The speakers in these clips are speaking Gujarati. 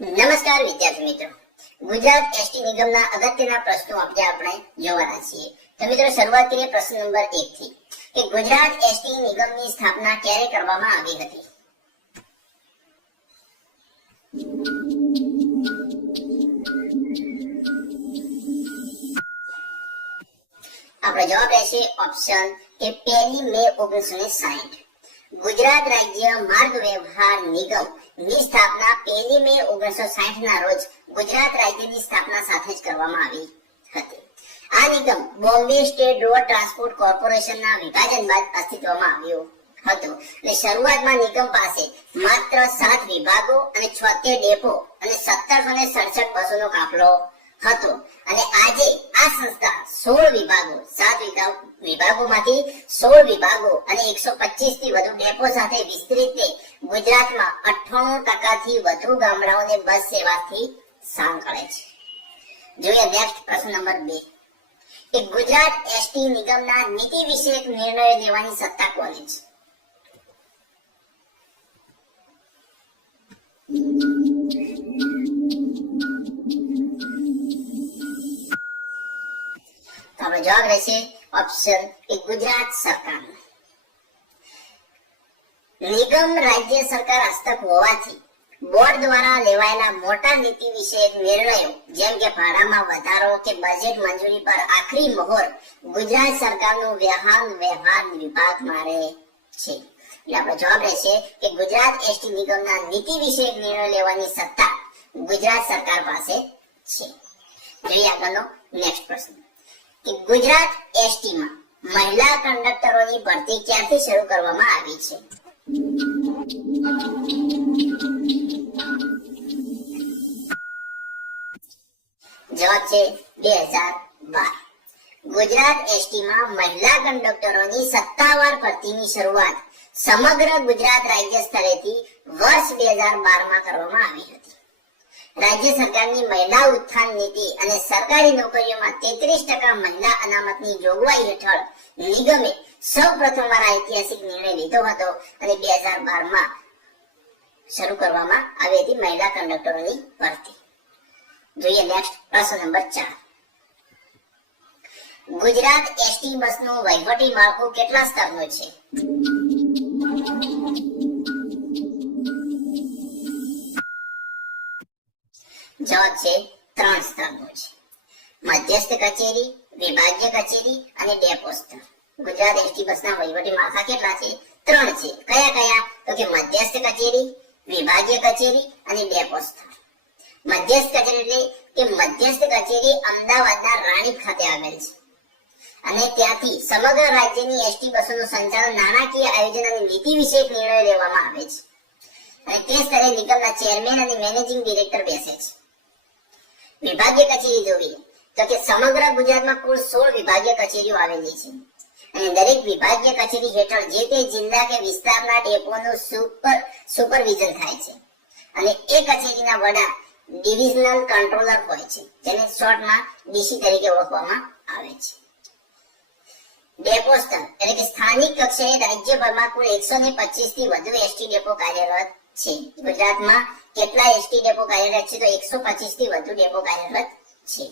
નમસ્કાર વિદ્યાર્થી મિત્રો, ગુજરાત એસટી નિગમના અગત્યના પ્રશ્નો આજે આપણે જોવાના છીએ. તો મિત્રો શરૂઆત કરીએ પ્રશ્ન નંબર 1 થી કે ગુજરાત એસટી નિગમની સ્થાપના ક્યારે કરવામાં આવી હતી? આપણો જવાબ રહેશે ઓપ્શન કે 1 મે 1960. ગુજરાત રાજ્ય માર્ગ વ્યવહાર નિગમ ની સ્થાપના 1 મે 1960 ના રોજ ગુજરાત રાજ્યની સ્થાપના સાથે જ કરવામાં આવી હતી. આ નિગમ બોમ્બે સ્ટેટ રોડ ટ્રાન્સપોર્ટ કોર્પોરેશનના વિભાજન બાદ અસ્તિત્વમાં આવ્યો હતો. અને શરૂઆતમાં નિગમ પાસે માત્ર 7 વિભાગો અને 76 ડેપો અને 1767 બસોનો કાફલો હતો. અને આજે આ સંસ્થા 16 વિભાગો, 7 વિભાગોમાંથી 16 વિભાગો અને 125 થી વધુ ડેપો સાથે વિસ્તૃત ગુજરાતમાં 98% થી વધુ ગામડાઓને બસ સેવાથી સાંકળે છે. જોઈએ નેક્સ્ટ પ્રશ્ન નંબર 2 કે ગુજરાત એસટી નિગમના નીતિ વિષયક નિર્ણયો લેવાની સત્તા કોની છે? આપણો જવાબ રહેશે ઓપ્શન કે ગુજરાત સરકાર. નિગમ રાજ્ય સરકાર હસ્તક હોવાથી બોર્ડ દ્વારા લેવાયેલા મોટા નીતિ વિષયક નિર્ણયો જેમ કે ભાડામાં વધારો કે બજેટ મંજૂરી પર આખરી મહોર ગુજરાત સરકારનો વ્યવહાર વિભાગ મારે છે. એટલે આપણો જવાબ રહેશે કે ગુજરાત એસટી નિગમના નીતિ વિષયક નિર્ણય લેવાની સત્તા ગુજરાત સરકાર પાસે છે. જોઈએ આગળનો નેક્સ્ટ પ્રશ્ન કે ગુજરાત એસટીમાં મહિલા કંડક્ટરોની ભરતી ક્યારથી શરૂ કરવામાં આવી છે? જવાબ છે 2012. ગુજરાત એસટીમાં મહિલા કંડક્ટરોની સત્તાવાર ભરતીની શરૂઆત સમગ્ર ગુજરાત રાજ્ય સ્તરેથી વર્ષ 2012માં કરવામાં આવી હતી. રાજ્ય સરકારની મહિલા ઉત્થાન નીતિ અને સરકારી નોકરીઓમાં 33% મહિલા અનામતની જોગવાઈ હેઠળ નિગમે સૌપ્રથમવાર ઐતિહાસિક નિર્ણય લીધો હતો અને 2012માં શરૂ કરવામાં આવી હતી મહિલા કંડક્ટરોની ભરતી. જોઈએ નેક્સ્ટ પ્રશ્ન નંબર 4. ગુજરાત એસટી બસનું વહીવટી માળખું કેટલા સ્તરનું છે? જવાબ છે 3 સ્તરનું છે. મધ્યસ્થ કચેરી, વિભાગીય કચેરી અને ડેપો સ્તર. ગુજરાત એસટી બસના વહીવટી માળખા કેટલા છે? 3 છે. કયા કયા? તો કે મધ્યસ્થ કચેરી, વિભાગીય કચેરી અને ડેપો સ્તર. મધ્યસ્થ કચેરી એટલે કે મધ્યસ્થ કચેરી અમદાવાદના રાણીપ ખાતે આવેલ છે અને ત્યાંથી સમગ્ર રાજ્યની એસટી બસોનું સંચાલન, નાણાકીય આયોજન અને નીતિ વિષયક નિર્ણયો લેવામાં આવે છે. અને તે સ્તરે નિગમના ચેરમેન અને મેનેજિંગ ડિરેક્ટર બેસે છે. વિભાગીય કચેરી જોઈએ તો કે સમગ્ર ગુજરાતમાં કુલ 16 વિભાગીય કચેરીઓ આવેલી છે અને દરેક વિભાગીય કચેરી હેઠળ જે તે જિલ્લા કે વિસ્તારના ડેપોનું સુપરવિઝન થાય છે અને એ કચેરીના વડા ડિવિઝનલ કંટ્રોલર હોય છે, જેને શોર્ટમાં ડીસી તરીકે ઓળખવામાં આવે છે. ડેપો સ્તર એટલે કે સ્થાનિક કક્ષાએ રાજ્યભરમાં કુલ 125 થી વધુ એસટી ડેપો કાર્યરત છે. ગુજરાતમાં કેટલા એસટી ડેપો કાર્યરત છે? તો 125 થી વધુ ડેપો કાર્યરત છે.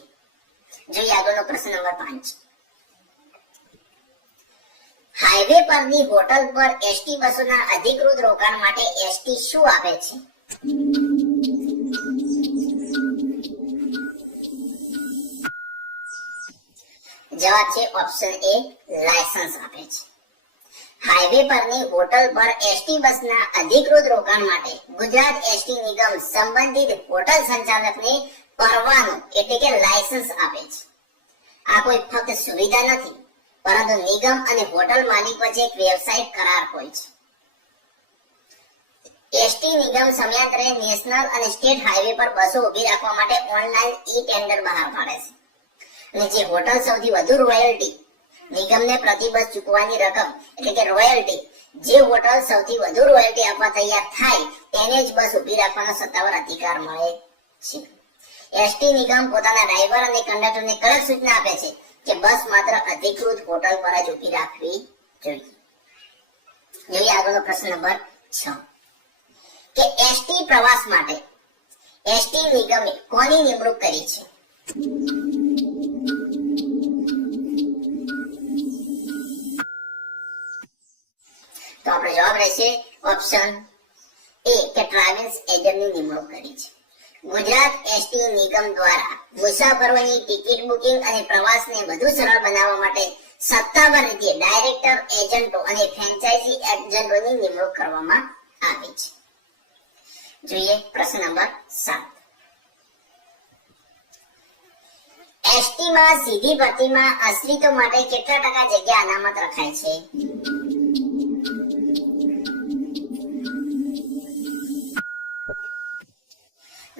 જોઈએ આગળનો પ્રશ્ન નંબર 5. હાઈવે પરની હોટલ પર એસટી બસોના અધિકૃત રોકાણ માટે એસટી શું આપે છે? જવાબ છે ઓપ્શન એ, લાયસન્સ આપે છે. હાઈવે પરની હોટલ પર એસટી બસના અધિકૃત રોકાણ માટે ગુજરાત એસટી નિગમ સંબંધિત હોટલ સંચાલકને પરવાનો એટલે કે લાયસન્સ આપે છે. આ કોઈ ફક્ત સુવિધા નથી, પરંતુ નિગમ અને હોટલ માલિક વચ્ચે એક વ્યવસાયિક કરાર હોય છે. એસટી નિગમ સમયાંતરે નેશનલ અને સ્ટેટ હાઈવે પર બસો ઊભી રાખવા માટે ઓનલાઈન ઈ-ટેન્ડર બહાર પાડે છે. અને જે હોટલ સૌથી વધુ રોયલ્ટી નિગમને પ્રતિ બસ ચૂકવવાની રકમ એટલે કે રોયલ્ટી, જે હોટલ સૌથી વધુ રોયલ્ટી આપવા તૈયાર થાય તેને જ બસ ઊભી રાખવાનો સત્તાવાર અધિકાર મળે છે. એસટી નિગમ પોતાના ડ્રાઈવર અને કંડક્ટરને કડક સૂચના આપે છે કે બસ માત્ર અધિકૃત હોટલ પર જ ઊભી રાખવી જોઈએ. જોઈએ આગળનો પ્રશ્ન નંબર 6 કે એસટી પ્રવાસ માટે એસટી નિગમે કોની નિમણૂક કરી છે? તો આપણો જવાબ રહેશે ઓપ્શન એ કે ટ્રાવેલ્સ એજન્ટની નિમણૂક કરી છે. ગુજરાત એસટી નિગમ દ્વારા મુસાફરોની ટિકિટ બુકિંગ અને પ્રવાસને વધુ સરળ બનાવવા માટે સત્તાવાર રીતે ડાયરેક્ટર એજન્ટો અને ફ્રેન્ચાઇઝી એજન્ટોની નિમણૂક કરવામાં આવી છે. જોઈએ પ્રશ્ન નંબર 7. એસટી માં સીધી ભરતીમાં આશ્રિતો માટે કેટલા ટકા જગ્યા અનામત રખાય છે?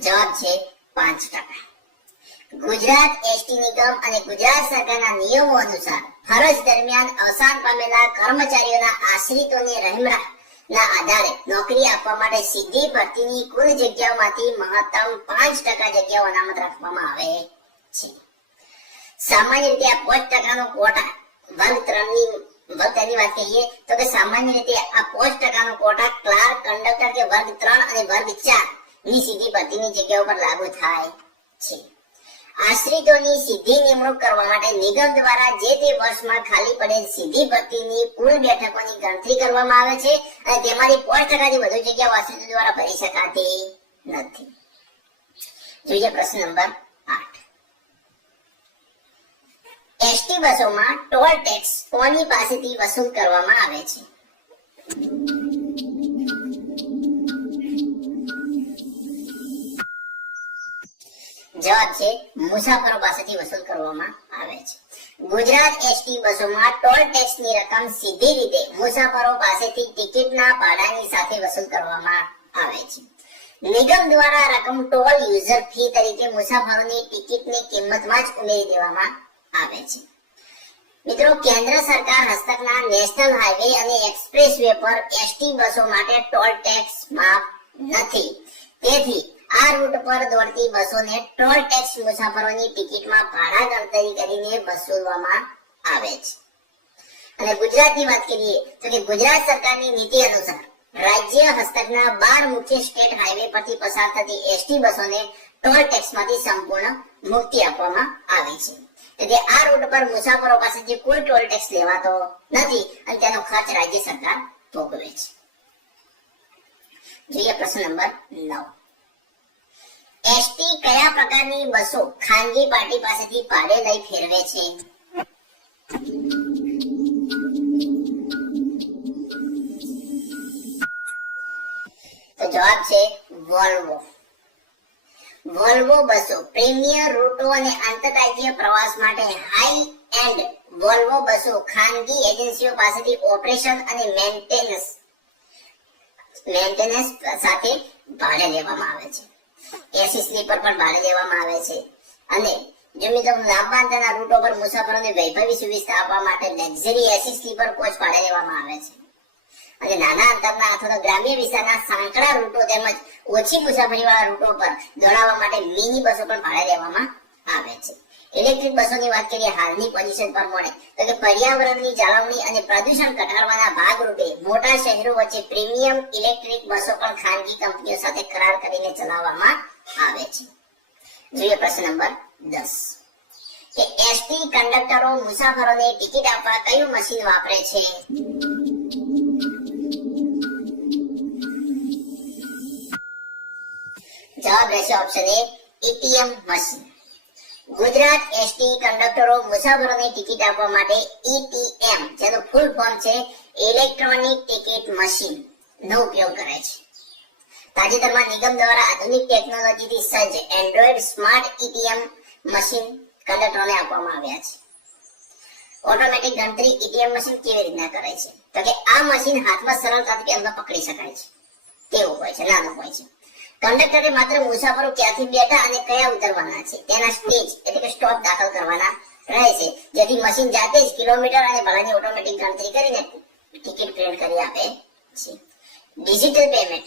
જવાબ છે 5%. ગુજરાત એસટી નિગમ અને ગુજરાત સરકારના નિયમો અનુસાર ફરજ દરમિયાન અવસાન પામેલા કર્મચારીઓના આશ્રિતોને રહેમના આધારે નોકરી આપવા માટે સીધી ભરતીની કુલ જગ્યાઓમાંથી મહત્તમ 5% જગ્યાઓ અનામત રાખવામાં આવે છે. સામાન્ય રીતે આ 5%નો કોટા વર્ગ 3ની વાત કહીએ તો કે સામાન્ય રીતે આ 5%નો કોટા ક્લાર્ક, કંડક્ટર કે વર્ગ 3 અને વર્ગ 4 ની સીધી ભરતીની જગ્યાઓ પર લાગુ થાય છે. આશ્રિતોની સીધી નિમણૂક કરવા માટે નિગમ દ્વારા જે તે વર્ષમાં ખાલી પડેલ સીધી ભરતીની કુલ બેઠકોની ગણતરી કરવામાં આવે છે અને તેમાંથી 5%થી વધુ જગ્યાઓ આશ્રિતો દ્વારા ભરી શકાતી નથી. જોઈએ પ્રશ્ન નંબર 8. એસટી બસોમાં ટોલ ટેક્સ કોની પાસેથી વસૂલ કરવામાં આવે છે? જવાબ છે મુસાફરો પાસેથી વસૂલ કરવામાં આવે છે. ગુજરાત એસટી બસોમાં ટોલ ટેક્સની રકમ સીધી રીતે મુસાફરો પાસેથી ટિકિટના ભાડાની સાથે વસૂલ કરવામાં આવે છે. નિગમ દ્વારા રકમ ટોલ યુઝર ફી તરીકે મુસાફરોની ટિકિટની કિંમતમાં જ ઉમેરી દેવામાં આવે છે. મિત્રો, કેન્દ્ર સરકાર હસ્તકના નેશનલ હાઈવે અને એક્સપ્રેસવે પર એસટી બસો માટે ટોલ ટેક્સ માફ નથી. તેથી આ રૂટ પર દોડતી બસોને ટોલ ટેક્સ મુસાફરોની ટિકિટમાં ભાડા ગણતરી કરીને વસૂલવામાં આવે છે. અને ગુજરાતની વાત કરીએ તો કે ગુજરાત સરકારની નીતિ અનુસાર રાજ્ય હસ્તકના 12 મુખ્ય સ્ટેટ હાઈવે પરથી પસાર થતી એસટી બસોને ટોલ ટેક્સમાંથી સંપૂર્ણ મુક્તિ આપવામાં આવી છે. તેથી આ રૂટ પર મુસાફરો પાસેથી કોઈ ટોલ ટેક્સ લેવાતો નથી અને તેનો ખર્ચ રાજ્ય સરકાર ભોગવે છે. જોઈએ પ્રશ્ન નંબર 9. એસટી કયા પ્રકારની બસો ખાનગી પાર્ટી પાસેથી ભાડે લઈ ફેરવે છે? તો જવાબ છે વોલ્વો. વોલ્વો બસો પ્રીમિયર રૂટો અને આંતરરાજ્ય પ્રવાસ માટે હાઈ એન્ડ વોલ્વો બસો ખાનગી એજન્સીઓ પાસેથી ઓપરેશન અને મેન્ટેનન્સ સાથે ભાડે લેવામાં આવે છે. એસી સ્લીપર પર ભાડે લેવામાં આવે છે અને જો મિત્રો લાંબા અંતરના રૂટો પર મુસાફરોને વૈભવી સુવિધા આપવા માટે લક્ઝરી એસી સ્લીપર કોચ ભાડે લેવામાં આવે છે. અને નાના અંતરના અથવા ગ્રામ્ય વિસ્તારના સાંકડા રૂટો તેમજ ઓછી મુસાફરીવાળા રૂટો પર દોડાવવા માટે મિની બસો પણ ભાડે લેવામાં આવે છે. ઇલેક્ટ્રિક બસોની વાત કરીએ હાલની પોઝિશન પ્રમાણે તો કે પર્યાવરણની જાળવણી અને પ્રદૂષણ ઘટાડવાના ભાગરૂપે મોટા શહેરો વચ્ચે પ્રીમિયમ ઇલેક્ટ્રિક બસો પણ ખાનગી કંપનીઓ સાથે કરાર કરીને ચલાવવામાં આવે છે. જોઈએ પ્રશ્ન નંબર 10. કે એસટી કંડક્ટરો મુસાફરોને ટિકિટ આપવા કયું મશીન વાપરે છે? જવાબ રહેશે option A ATM machine. Gujarat ST કંડક્ટરો મુસાફરોને ટિકિટ આપવા માટે ઈટીએમ જેનો ફૂલ ફોર્મ છે ઇલેક્ટ્રોનિક ટિકિટ મશીન નો ઉપયોગ કરે છે. તાજેતરમાં નિગમ દ્વારા આધુનિક ટેકનોલોજીથી સજ્જ એન્ડ્રોઇડ સ્માર્ટ ઈટીએમ મશીન કંડક્ટરોને આપવામાં આવ્યા છે. ઓટોમેટિક ગણતરી ઈટીએમ મશીન કેવી રીતના કરે છે તો કે આ મશીન હાથમાં સરળતાથી પહેલા પકડી શકાય છે તેવું હોય છે, નાનું હોય છે. કંડક્ટરે માત્ર મુસાફરો ક્યાંથી બેઠા અને કયા ઉતરવાના છે તેના સ્ટેજ એટલે કે સ્ટોપ દાખલ કરવાના રહે છે, જેથી મશીન જાતે જ કિલોમીટર અને ભાડાની ઓટોમેટિક ગણતરી કરીને ટિકિટ પ્રિન્ટ કરી આપે છે. ડિજિટલ પેમેન્ટ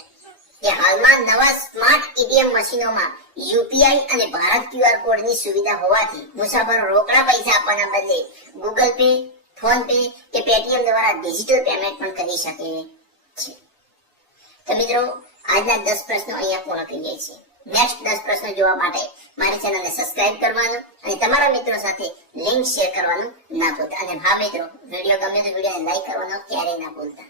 કે હાલમાં નવા સ્માર્ટ ઈટીએમ મશીનોમાં યુપીઆઈ અને ભારત ક્યુઆર કોડની સુવિધા હોવાથી મુસાફરો રોકડા પૈસા આપવાના બદલે ગૂગલ પે, ફોન પે કે પેટીએમ દ્વારા ડિજિટલ પેમેન્ટ પણ કરી શકે છે. તો મિત્રો, આજના 10 પ્રશ્નો અહીંયા પૂર્ણ થઈ જાય છે. નેક્સ્ટ 10 પ્રશ્નો જોવા માટે મારી ચેનલને સબસ્ક્રાઇબ કરવાનું અને તમારા મિત્રો સાથે લિંક શેર કરવાનું ના ભૂલતા. અને હા મિત્રો, વિડીયો ગમે તો વિડીયોને લાઈક કરવાનું ક્યારેય ના ભૂલતા.